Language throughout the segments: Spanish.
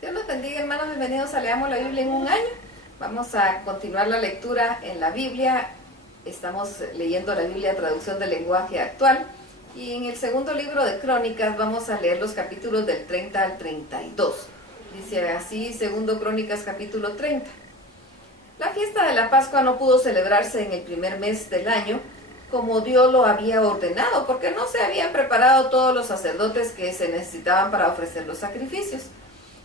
Dios los bendiga, hermanos, bienvenidos a Leamos la Biblia en un año. Vamos a continuar la lectura en la Biblia. Estamos leyendo la Biblia traducción del lenguaje actual. Y en el segundo libro de Crónicas vamos a leer los capítulos del 30 al 32. Dice así, segundo Crónicas capítulo 30. La fiesta de la Pascua no pudo celebrarse en el primer mes del año, como Dios lo había ordenado, porque no se habían preparado todos los sacerdotes que se necesitaban para ofrecer los sacrificios.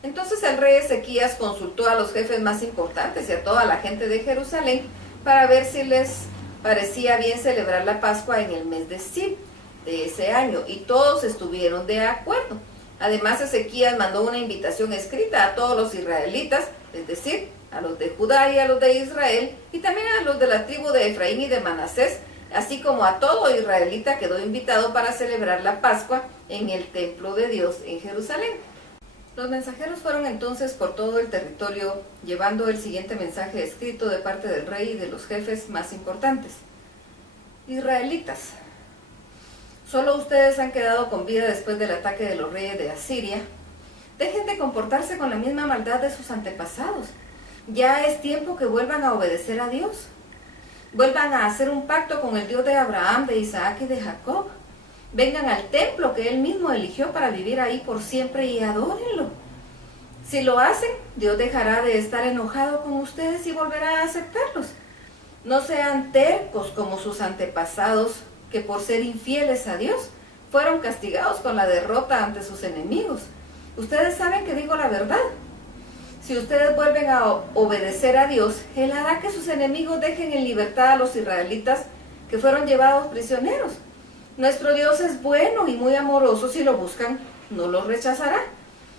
Entonces el rey Ezequías consultó a los jefes más importantes y a toda la gente de Jerusalén para ver si les parecía bien celebrar la Pascua en el mes de Sib de ese año, y todos estuvieron de acuerdo. Además, Ezequías mandó una invitación escrita a todos los israelitas, es decir, a los de Judá y a los de Israel, y también a los de la tribu de Efraín y de Manasés, así como a todo israelita quedó invitado para celebrar la Pascua en el templo de Dios en Jerusalén. Los mensajeros fueron entonces por todo el territorio llevando el siguiente mensaje escrito de parte del rey y de los jefes más importantes. Israelitas, solo ustedes han quedado con vida después del ataque de los reyes de Asiria. Dejen de comportarse con la misma maldad de sus antepasados. Ya es tiempo que vuelvan a obedecer a Dios. Vuelvan a hacer un pacto con el Dios de Abraham, de Isaac y de Jacob. Vengan al templo que Él mismo eligió para vivir ahí por siempre y adórenlo. Si lo hacen, Dios dejará de estar enojado con ustedes y volverá a aceptarlos. No sean tercos como sus antepasados, que por ser infieles a Dios, fueron castigados con la derrota ante sus enemigos. Ustedes saben que digo la verdad. Si ustedes vuelven a obedecer a Dios, Él hará que sus enemigos dejen en libertad a los israelitas que fueron llevados prisioneros. Nuestro Dios es bueno y muy amoroso. Si lo buscan, no los rechazará.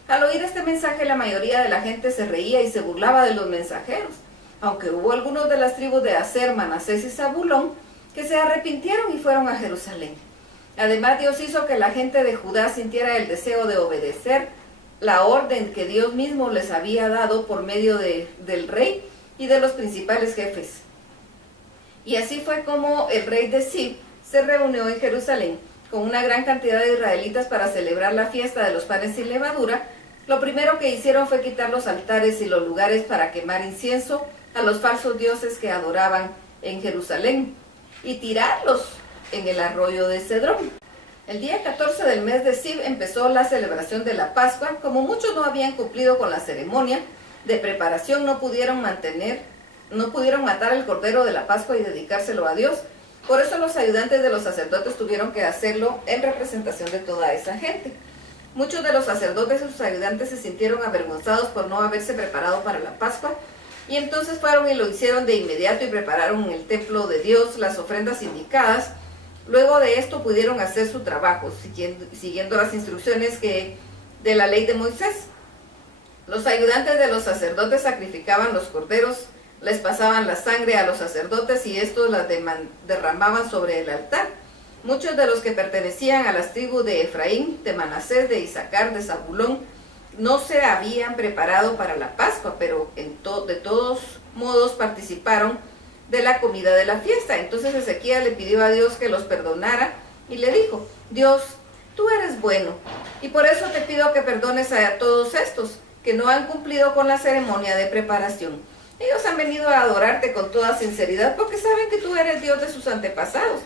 Al oír este mensaje, la mayoría de la gente se reía y se burlaba de los mensajeros, aunque hubo algunos de las tribus de Aser, Manasés y Zabulón que se arrepintieron y fueron a Jerusalén. Además, Dios hizo que la gente de Judá sintiera el deseo de obedecer la orden que Dios mismo les había dado por medio del rey y de los principales jefes. Y así fue como el rey de Sib se reunió en Jerusalén con una gran cantidad de israelitas para celebrar la fiesta de los panes sin levadura. Lo primero que hicieron fue quitar los altares y los lugares para quemar incienso a los falsos dioses que adoraban en Jerusalén y tirarlos en el arroyo de Cedrón. El día 14 del mes de Sib empezó la celebración de la Pascua. Como muchos no habían cumplido con la ceremonia de preparación, no pudieron matar el cordero de la Pascua y dedicárselo a Dios. Por eso los ayudantes de los sacerdotes tuvieron que hacerlo en representación de toda esa gente. Muchos de los sacerdotes y sus ayudantes se sintieron avergonzados por no haberse preparado para la Pascua, y entonces fueron y lo hicieron de inmediato y prepararon en el templo de Dios las ofrendas indicadas. Luego de esto pudieron hacer su trabajo, siguiendo las instrucciones de la ley de Moisés. Los ayudantes de los sacerdotes sacrificaban los corderos, les pasaban la sangre a los sacerdotes y estos la derramaban sobre el altar. Muchos de los que pertenecían a las tribus de Efraín, de Manasés, de Isaacar, de Zabulón, no se habían preparado para la Pascua, pero de todos modos participaron de la comida de la fiesta. Entonces Ezequías le pidió a Dios que los perdonara y le dijo: Dios, tú eres bueno, y por eso te pido que perdones a todos estos que no han cumplido con la ceremonia de preparación. Ellos han venido a adorarte con toda sinceridad porque saben que tú eres Dios de sus antepasados.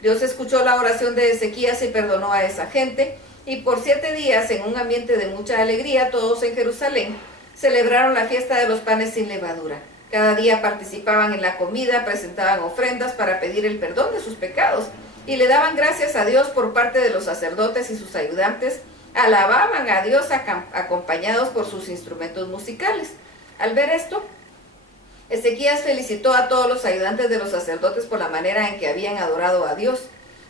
Dios escuchó la oración de Ezequías y perdonó a esa gente, y por 7 días, en un ambiente de mucha alegría, todos en Jerusalén celebraron la fiesta de los panes sin levadura. Cada día participaban en la comida, presentaban ofrendas para pedir el perdón de sus pecados y le daban gracias a Dios por parte de los sacerdotes y sus ayudantes. Alababan a Dios acompañados por sus instrumentos musicales. Al ver esto, Ezequías felicitó a todos los ayudantes de los sacerdotes por la manera en que habían adorado a Dios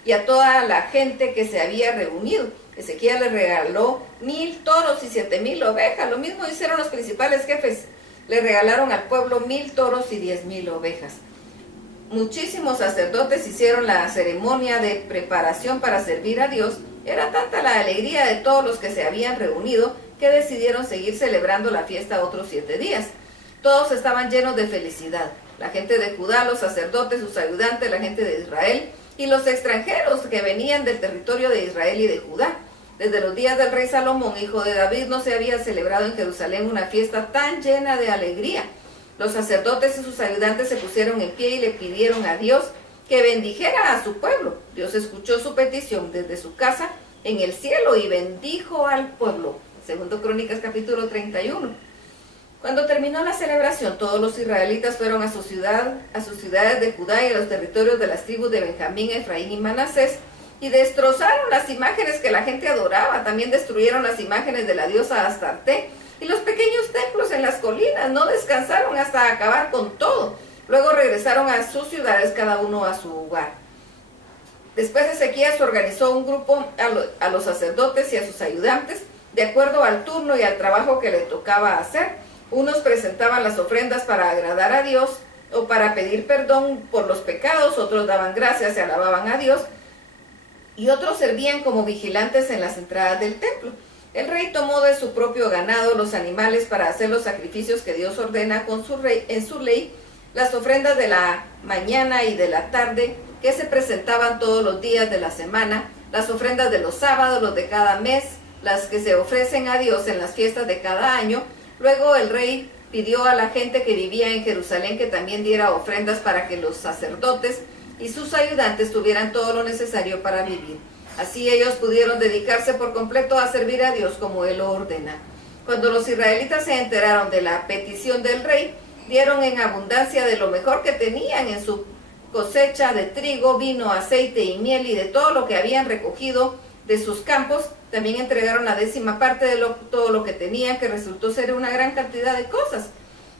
y a toda la gente que se había reunido. Ezequías les regaló 1000 toros y 7000 ovejas. Lo mismo hicieron los principales jefes. Le regalaron al pueblo 1000 toros y 10,000 ovejas. Muchísimos sacerdotes hicieron la ceremonia de preparación para servir a Dios. Era tanta la alegría de todos los que se habían reunido que decidieron seguir celebrando la fiesta otros 7 días. Todos estaban llenos de felicidad. La gente de Judá, los sacerdotes, sus ayudantes, la gente de Israel y los extranjeros que venían del territorio de Israel y de Judá. Desde los días del rey Salomón, hijo de David, no se había celebrado en Jerusalén una fiesta tan llena de alegría. Los sacerdotes y sus ayudantes se pusieron en pie y le pidieron a Dios que bendijera a su pueblo. Dios escuchó su petición desde su casa en el cielo y bendijo al pueblo. Segundo Crónicas capítulo 31. Cuando terminó la celebración, todos los israelitas fueron a sus ciudades de Judá y a los territorios de las tribus de Benjamín, Efraín y Manasés, y destrozaron las imágenes que la gente adoraba. También destruyeron las imágenes de la diosa Astarte y los pequeños templos en las colinas. No descansaron hasta acabar con todo. Luego regresaron a sus ciudades, cada uno a su hogar. Después Ezequías organizó un grupo a los sacerdotes y a sus ayudantes, de acuerdo al turno y al trabajo que le tocaba hacer. Unos presentaban las ofrendas para agradar a Dios o para pedir perdón por los pecados, otros daban gracias y alababan a Dios, y otros servían como vigilantes en las entradas del templo. El rey tomó de su propio ganado los animales para hacer los sacrificios que Dios ordena en su ley, las ofrendas de la mañana y de la tarde, que se presentaban todos los días de la semana, las ofrendas de los sábados, los de cada mes, las que se ofrecen a Dios en las fiestas de cada año. Luego el rey pidió a la gente que vivía en Jerusalén que también diera ofrendas para que los sacerdotes y sus ayudantes tuvieran todo lo necesario para vivir. Así ellos pudieron dedicarse por completo a servir a Dios como Él lo ordena. Cuando los israelitas se enteraron de la petición del rey, dieron en abundancia de lo mejor que tenían en su cosecha de trigo, vino, aceite y miel, y de todo lo que habían recogido de sus campos. También entregaron la 10ª parte de todo lo que tenían, que resultó ser una gran cantidad de cosas.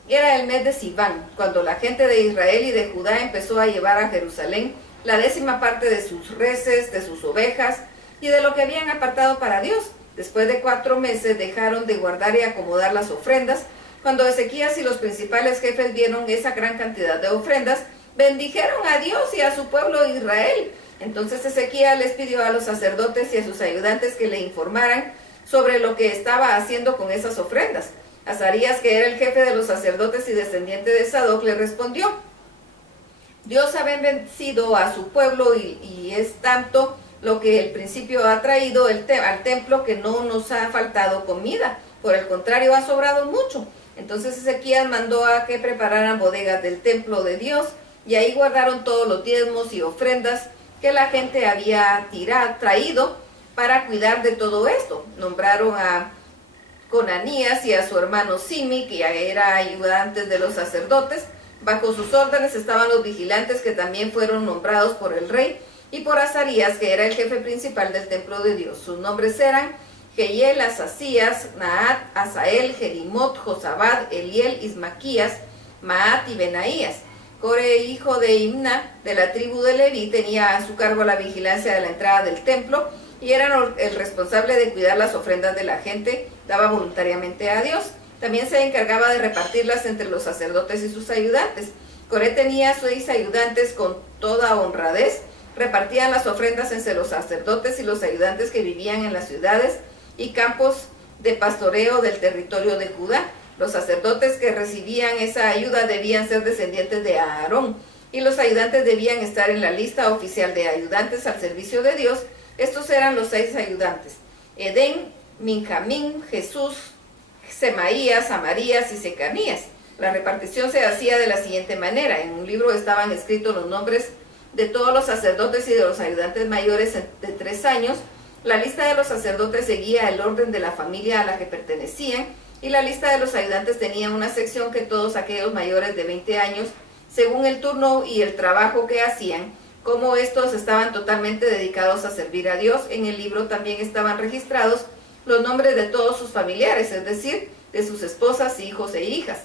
Era el mes de Siván, cuando la gente de Israel y de Judá empezó a llevar a Jerusalén la 10ª parte de sus reses, de sus ovejas y de lo que habían apartado para Dios. Después de 4 meses dejaron de guardar y acomodar las ofrendas. Cuando Ezequías y los principales jefes vieron esa gran cantidad de ofrendas, bendijeron a Dios y a su pueblo Israel. Entonces Ezequías les pidió a los sacerdotes y a sus ayudantes que le informaran sobre lo que estaba haciendo con esas ofrendas. Azarías, que era el jefe de los sacerdotes y descendiente de Sadoc, le respondió: Dios ha bendecido a su pueblo y es tanto lo que el principio ha traído al templo que no nos ha faltado comida. Por el contrario, ha sobrado mucho. Entonces Ezequías mandó a que prepararan bodegas del templo de Dios, y ahí guardaron todos los diezmos y ofrendas que la gente había traído para cuidar de todo esto. Nombraron a Conanías y a su hermano Simi, que ya era ayudantes de los sacerdotes. Bajo sus órdenes estaban los vigilantes, que también fueron nombrados por el rey, y por Azarías, que era el jefe principal del templo de Dios. Sus nombres eran Jehiel, Asasías, Naat, Asael, Jerimot, Josabad, Eliel, Ismaquías, Maat y Benaías. Core, hijo de Imna, de la tribu de Leví, tenía a su cargo la vigilancia de la entrada del templo y era el responsable de cuidar las ofrendas de la gente. Daba voluntariamente a Dios. También se encargaba de repartirlas entre los sacerdotes y sus ayudantes. Coré tenía 6 ayudantes con toda honradez. Repartían las ofrendas entre los sacerdotes y los ayudantes que vivían en las ciudades y campos de pastoreo del territorio de Judá. Los sacerdotes que recibían esa ayuda debían ser descendientes de Aarón, y los ayudantes debían estar en la lista oficial de ayudantes al servicio de Dios. Estos eran los 6 ayudantes: Edén, Minjamín, Jesús, Semaías, Amarías y Secanías. La repartición se hacía de la siguiente manera: en un libro estaban escritos los nombres de todos los sacerdotes y de los ayudantes mayores de 3 años. La lista de los sacerdotes seguía el orden de la familia a la que pertenecían, y la lista de los ayudantes tenía una sección que todos aquellos mayores de 20 años, según el turno y el trabajo que hacían, como estos estaban totalmente dedicados a servir a Dios. En el libro también estaban registrados los nombres de todos sus familiares, es decir, de sus esposas, hijos e hijas.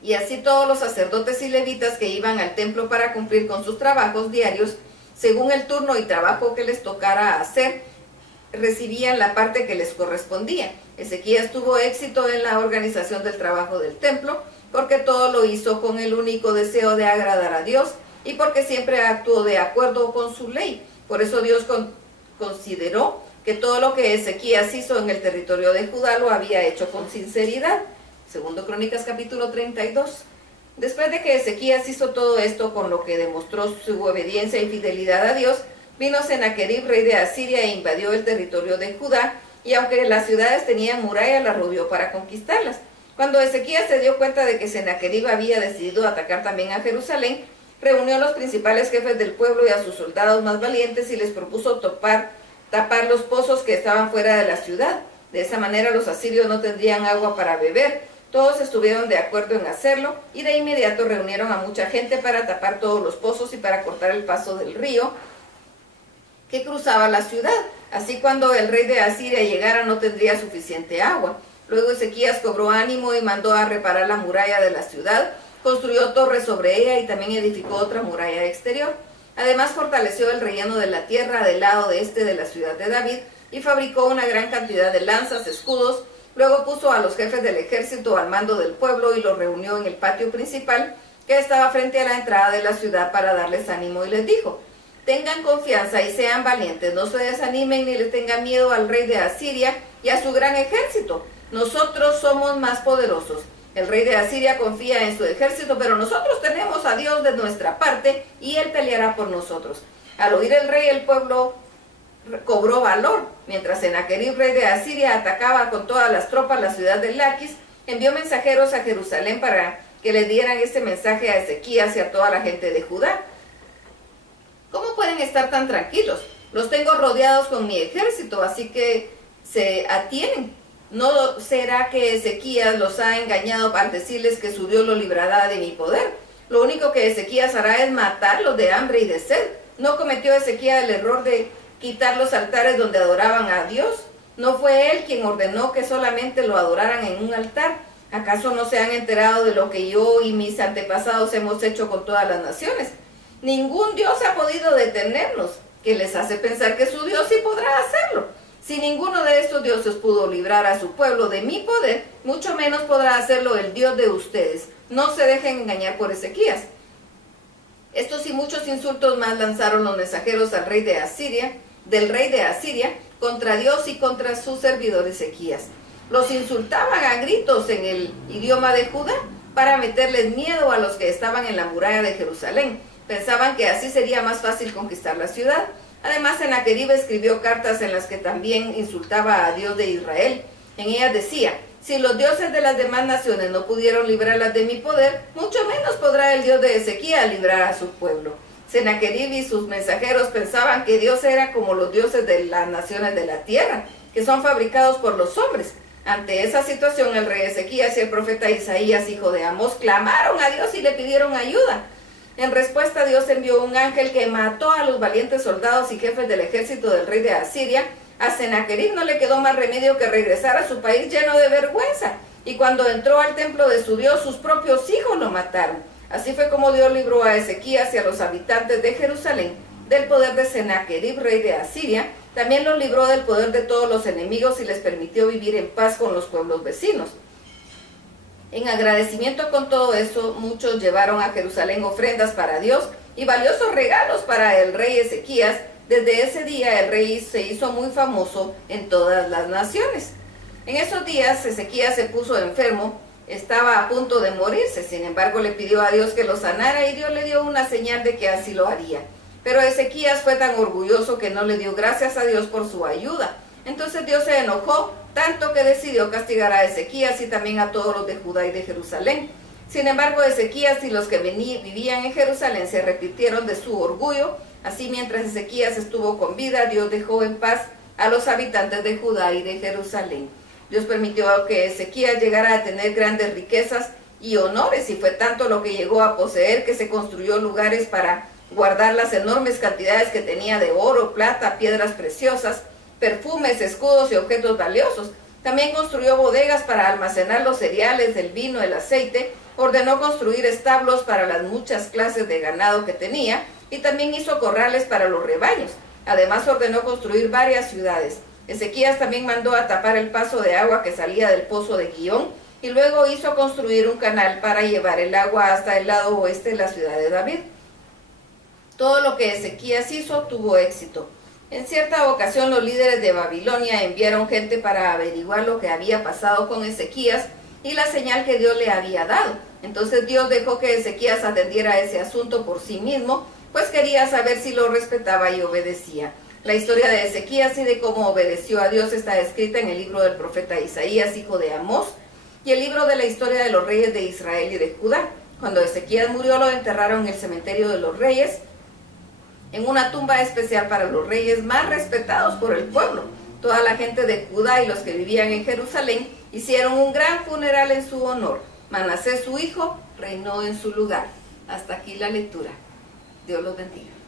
Y así todos los sacerdotes y levitas que iban al templo para cumplir con sus trabajos diarios, según el turno y trabajo que les tocara hacer, recibían la parte que les correspondía. Ezequías tuvo éxito en la organización del trabajo del templo, porque todo lo hizo con el único deseo de agradar a Dios y porque siempre actuó de acuerdo con su ley. Por eso Dios consideró que todo lo que Ezequías hizo en el territorio de Judá lo había hecho con sinceridad. Segundo Crónicas capítulo 32. Después de que Ezequías hizo todo esto, con lo que demostró su obediencia y fidelidad a Dios, Vino Senaquerib, rey de Asiria, e invadió el territorio de Judá, y aunque las ciudades tenían murallas, las rodeó para conquistarlas. Cuando Ezequías se dio cuenta de que Senaquerib había decidido atacar también a Jerusalén, reunió a los principales jefes del pueblo y a sus soldados más valientes y les propuso tapar los pozos que estaban fuera de la ciudad. De esa manera los asirios no tendrían agua para beber. Todos estuvieron de acuerdo en hacerlo y de inmediato reunieron a mucha gente para tapar todos los pozos y para cortar el paso del río que cruzaba la ciudad. Así cuando el rey de Asiria llegara no tendría suficiente agua. Luego Ezequías cobró ánimo y mandó a reparar la muralla de la ciudad, construyó torres sobre ella y también edificó otra muralla exterior. Además fortaleció el relleno de la tierra del lado este de la ciudad de David y fabricó una gran cantidad de lanzas, escudos. Luego puso a los jefes del ejército al mando del pueblo y los reunió en el patio principal que estaba frente a la entrada de la ciudad para darles ánimo y les dijo: tengan confianza y sean valientes, no se desanimen ni le tengan miedo al rey de Asiria y a su gran ejército. Nosotros somos más poderosos. El rey de Asiria confía en su ejército, pero nosotros tenemos a Dios de nuestra parte y Él peleará por nosotros. Al oír el rey, el pueblo cobró valor. Mientras Senaquerib, rey de Asiria, atacaba con todas las tropas la ciudad de Laquis, envió mensajeros a Jerusalén para que le dieran este mensaje a Ezequías y a toda la gente de Judá. ¿Cómo pueden estar tan tranquilos? Los tengo rodeados con mi ejército, así que se atienen. ¿No será que Ezequías los ha engañado al decirles que su Dios lo librará de mi poder? Lo único que Ezequías hará es matarlos de hambre y de sed. ¿No cometió Ezequías el error de quitar los altares donde adoraban a Dios? ¿No fue él quien ordenó que solamente lo adoraran en un altar? ¿Acaso no se han enterado de lo que yo y mis antepasados hemos hecho con todas las naciones? Ningún Dios ha podido detenernos, que les hace pensar que su Dios sí podrá hacerlo. Si ninguno de estos dioses pudo librar a su pueblo de mi poder, mucho menos podrá hacerlo el Dios de ustedes. No se dejen engañar por Ezequías. Estos y muchos insultos más lanzaron los mensajeros al rey de Asiria, contra Dios y contra su servidor Ezequías. Los insultaban a gritos en el idioma de Judá para meterles miedo a los que estaban en la muralla de Jerusalén. Pensaban que así sería más fácil conquistar la ciudad. Además, Senaquerib escribió cartas en las que también insultaba a Dios de Israel. En ellas decía: si los dioses de las demás naciones no pudieron librarlas de mi poder, mucho menos podrá el Dios de Ezequías librar a su pueblo. Senaquerib y sus mensajeros pensaban que Dios era como los dioses de las naciones de la tierra, que son fabricados por los hombres. Ante esa situación, el rey Ezequías y el profeta Isaías, hijo de Amós, clamaron a Dios y le pidieron ayuda. En respuesta, Dios envió un ángel que mató a los valientes soldados y jefes del ejército del rey de Asiria. A Senaquerib no le quedó más remedio que regresar a su país lleno de vergüenza. Y cuando entró al templo de su Dios, sus propios hijos lo mataron. Así fue como Dios libró a Ezequías y a los habitantes de Jerusalén del poder de Senaquerib, rey de Asiria. También los libró del poder de todos los enemigos y les permitió vivir en paz con los pueblos vecinos. En agradecimiento con todo eso, muchos llevaron a Jerusalén ofrendas para Dios y valiosos regalos para el rey Ezequías. Desde ese día el rey se hizo muy famoso en todas las naciones. En esos días Ezequías se puso enfermo, estaba a punto de morirse. Sin embargo, le pidió a Dios que lo sanara y Dios le dio una señal de que así lo haría. Pero Ezequías fue tan orgulloso que no le dio gracias a Dios por su ayuda. Entonces Dios se enojó tanto que decidió castigar a Ezequías y también a todos los de Judá y de Jerusalén. Sin embargo, Ezequías y los que vivían en Jerusalén se arrepintieron de su orgullo. Así, mientras Ezequías estuvo con vida, Dios dejó en paz a los habitantes de Judá y de Jerusalén. Dios permitió que Ezequías llegara a tener grandes riquezas y honores, y fue tanto lo que llegó a poseer que se construyó lugares para guardar las enormes cantidades que tenía de oro, plata, piedras preciosas, perfumes, escudos y objetos valiosos. También construyó bodegas para almacenar los cereales, el vino, el aceite. Ordenó construir establos para las muchas clases de ganado que tenía y también hizo corrales para los rebaños. Además ordenó construir varias ciudades. Ezequías también mandó a tapar el paso de agua que salía del pozo de Gihón y luego hizo construir un canal para llevar el agua hasta el lado oeste de la ciudad de David. Todo lo que Ezequías hizo tuvo éxito. En cierta ocasión los líderes de Babilonia enviaron gente para averiguar lo que había pasado con Ezequías y la señal que Dios le había dado. Entonces Dios dejó que Ezequías atendiera ese asunto por sí mismo pues quería saber si lo respetaba y obedecía. La historia de Ezequías y de cómo obedeció a Dios está escrita en el libro del profeta Isaías, hijo de Amós, y el libro de la historia de los reyes de Israel y de Judá. Cuando Ezequías murió, lo enterraron en el cementerio de los reyes, en una tumba especial para los reyes más respetados por el pueblo. Toda la gente de Judá y los que vivían en Jerusalén hicieron un gran funeral en su honor. Manasés, su hijo, reinó en su lugar. Hasta aquí la lectura. Dios los bendiga.